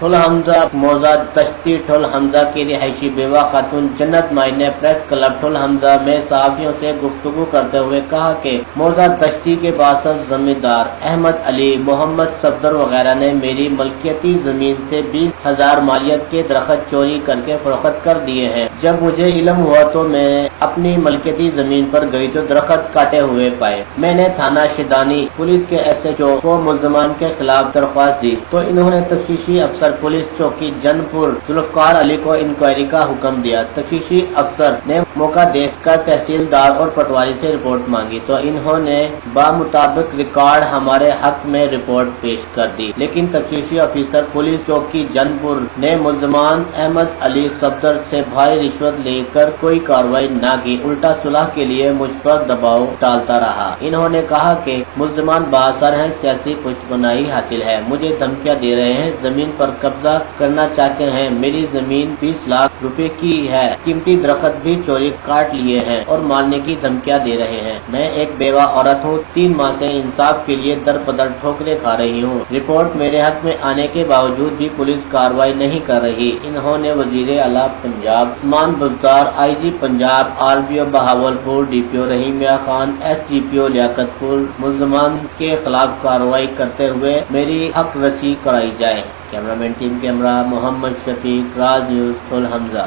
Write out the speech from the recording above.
ٹھل حمزہ موزہ تشتی ٹھل حمزہ کی رہائشی بیوہ خاتون جنت مائی نے پریس کلب ٹھل حمزہ میں صحافیوں سے گفتگو کرتے ہوئے کہا کہ موزہ تشتی کے باسط زمیندار احمد علی، محمد صفدر وغیرہ نے میری ملکیتی زمین سے 20,000 مالیت کے درخت چوری کر کے فروخت کر دیے ہیں۔ جب مجھے علم ہوا تو میں اپنی ملکیتی زمین پر گئی تو درخت کاٹے ہوئے پائے۔ میں نے تھانہ شیدانی پولیس کے SHO کو ملزمان کے خلاف درخواست دی تو انہوں نے تفتیشی افسر پولیس چوکی جن پور ذوالفقار علی کو انکوائری کا حکم دیا۔ تفتیشی افسر نے موقع دیکھ کر تحصیلدار اور پٹواری سے رپورٹ مانگی تو انہوں نے بمطابق ریکارڈ ہمارے حق میں رپورٹ پیش کر دی، لیکن تفتیشی افسر پولیس چوکی جن پور نے ملزمان احمد علی صفدر سے بھاری رشوت لے کر کوئی کارروائی نہ کی، الٹا صلح کے لیے مجھ پر دباؤ ڈالتا رہا۔ انہوں نے کہا کہ ملزمان بااثر ہیں، سیاسی پشتپناہی حاصل ہے، مجھے دھمکیاں دے رہے ہیں، زمین پر قبضہ کرنا چاہتے ہیں۔ میری زمین 20 لاکھ روپے کی ہے، قیمتی درخت بھی چوری کاٹ لیے ہیں اور مارنے کی دھمکیاں دے رہے ہیں۔ میں ایک بیوہ عورت ہوں، 3 ماہ سے انصاف کے لیے در بدر ٹھوکریں کھا رہی ہوں۔ رپورٹ میرے حق میں آنے کے باوجود بھی پولیس کارروائی نہیں کر رہی۔ انہوں نے وزیر اعلیٰ Punjab Usman Buzdar, IG Punjab, RPO Bahawalpur, DPO Rahimia Khan, SDPO لیاقت پور ملزمان کے خلاف کارروائی کرتے ہوئے میری حق رسی کرائی جائے۔ کیمرہ مین ٹیم کے ہمراہ محمد شفیق، راز نیوز ٹھل حمزہ۔